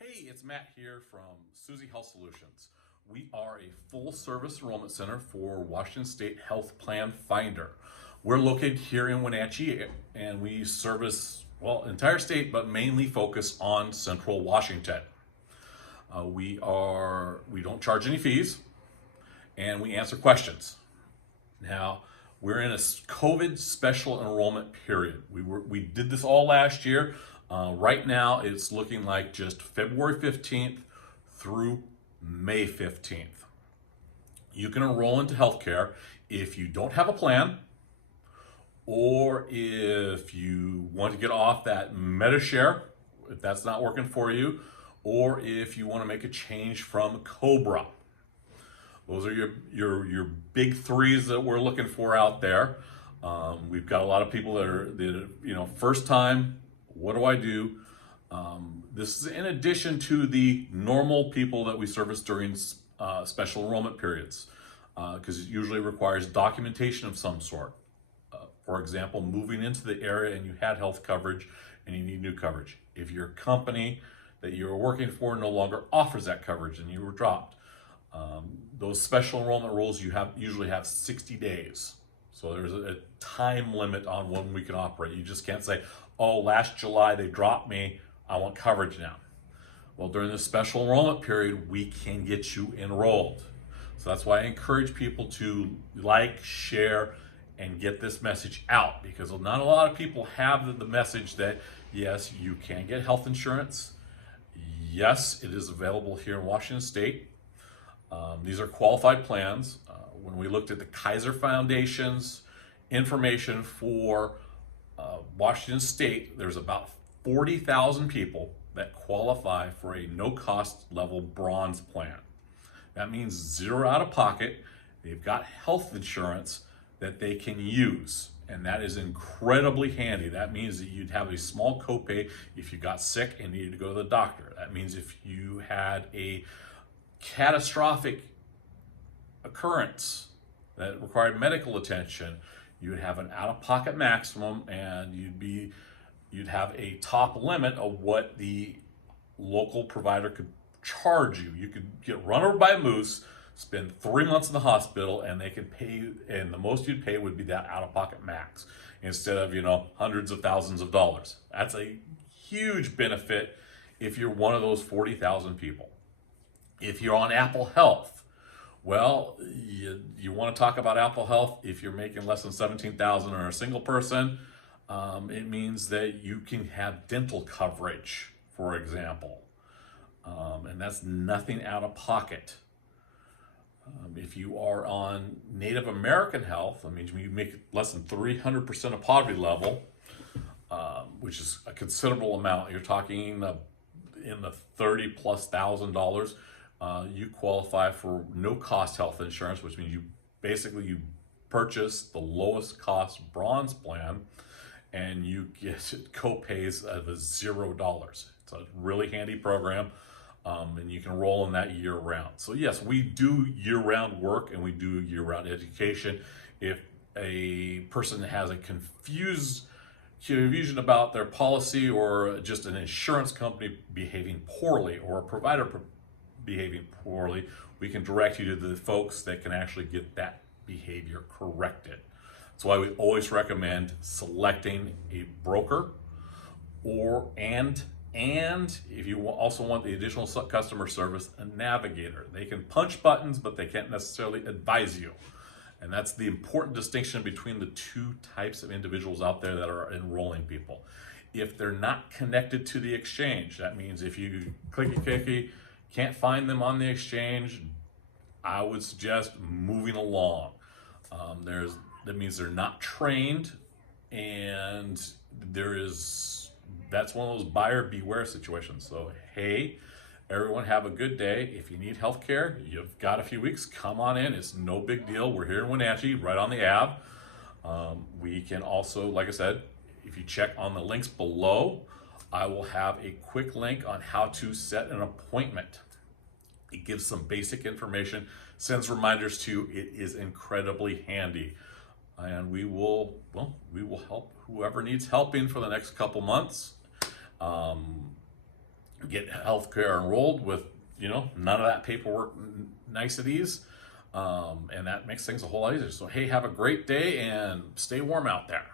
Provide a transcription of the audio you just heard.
Hey, it's Matt here from Susie Health Solutions. We are a full-service enrollment center for Washington State Healthplanfinder. We're located here in Wenatchee, and we service, well, entire state, but mainly focus on Central Washington. We don't charge any fees, and we answer questions. Now, we're in a COVID Special Enrollment Period. We did this all last year. Right now, it's looking like just February 15th through May 15th. You can enroll into healthcare if you don't have a plan, or if you want to get off that Medishare, if that's not working for you, or if you want to make a change from COBRA. Those are your big threes that we're looking for out there. We've got a lot of people that are first time. What do I do? This is in addition to the normal people that we service during special enrollment periods, because it usually requires documentation of some sort. For example, moving into the area and you had health coverage and you need new coverage. If your company that you're working for no longer offers that coverage and you were dropped, those special enrollment rules usually have 60 days. So there's a time limit on when we can operate. You just can't say, oh, last July they dropped me, I want coverage now. Well, during this special enrollment period, we can get you enrolled. So that's why I encourage people to like, share, and get this message out, because not a lot of people have the message that, yes, you can get health insurance. Yes, it is available here in Washington State. These are qualified plans. When we looked at the Kaiser Foundation's information for Washington State, there's about 40,000 people that qualify for a no-cost level bronze plan. That means zero out of pocket. They've got health insurance that they can use, and that is incredibly handy. That means that you'd have a small copay if you got sick and needed to go to the doctor. That means if you had a catastrophic occurrence that required medical attention, you would have an out-of-pocket maximum, and you'd have a top limit of what the local provider could charge you. You could get run over by a moose, spend 3 months in the hospital, and they could pay you, and the most you'd pay would be that out-of-pocket max instead of hundreds of thousands of dollars. That's a huge benefit if you're one of those 40,000 people. If you're on Apple Health, well, you want to talk about Apple Health. If you're making less than $17,000 or a single person, it means that you can have dental coverage, for example, and that's nothing out of pocket. If you are on Native American Health, that means you make less than 300% of poverty level, which is a considerable amount. You're talking in the $30,000+. You qualify for no-cost health insurance, which means you purchase the lowest cost bronze plan, and you get co-pays of $0. It's a really handy program, and you can roll in that year-round. So yes, we do year-round work and we do year-round education. If a person has a confusion about their policy, or just an insurance company behaving poorly, or a provider behaving poorly, we can direct you to the folks that can actually get that behavior corrected. That's why we always recommend selecting a broker, and if you also want the additional customer service, a navigator. They can punch buttons, but they can't necessarily advise you. And that's the important distinction between the two types of individuals out there that are enrolling people. If they're not connected to the exchange, that means if you clicky can't find them on the exchange, I would suggest moving along. That means they're not trained, and that's one of those buyer beware situations. So hey, everyone, have a good day. If you need health care, you've got a few weeks, come on in. It's no big deal. We're here in Wenatchee, right on the Ave. We can also, like I said, if you check on the links below, I will have a quick link on how to set an appointment. It gives some basic information, sends reminders to you. It is incredibly handy. And we will help whoever needs helping for the next couple months. get healthcare enrolled with, none of that paperwork niceties. And that makes things a whole lot easier. So, hey, have a great day and stay warm out there.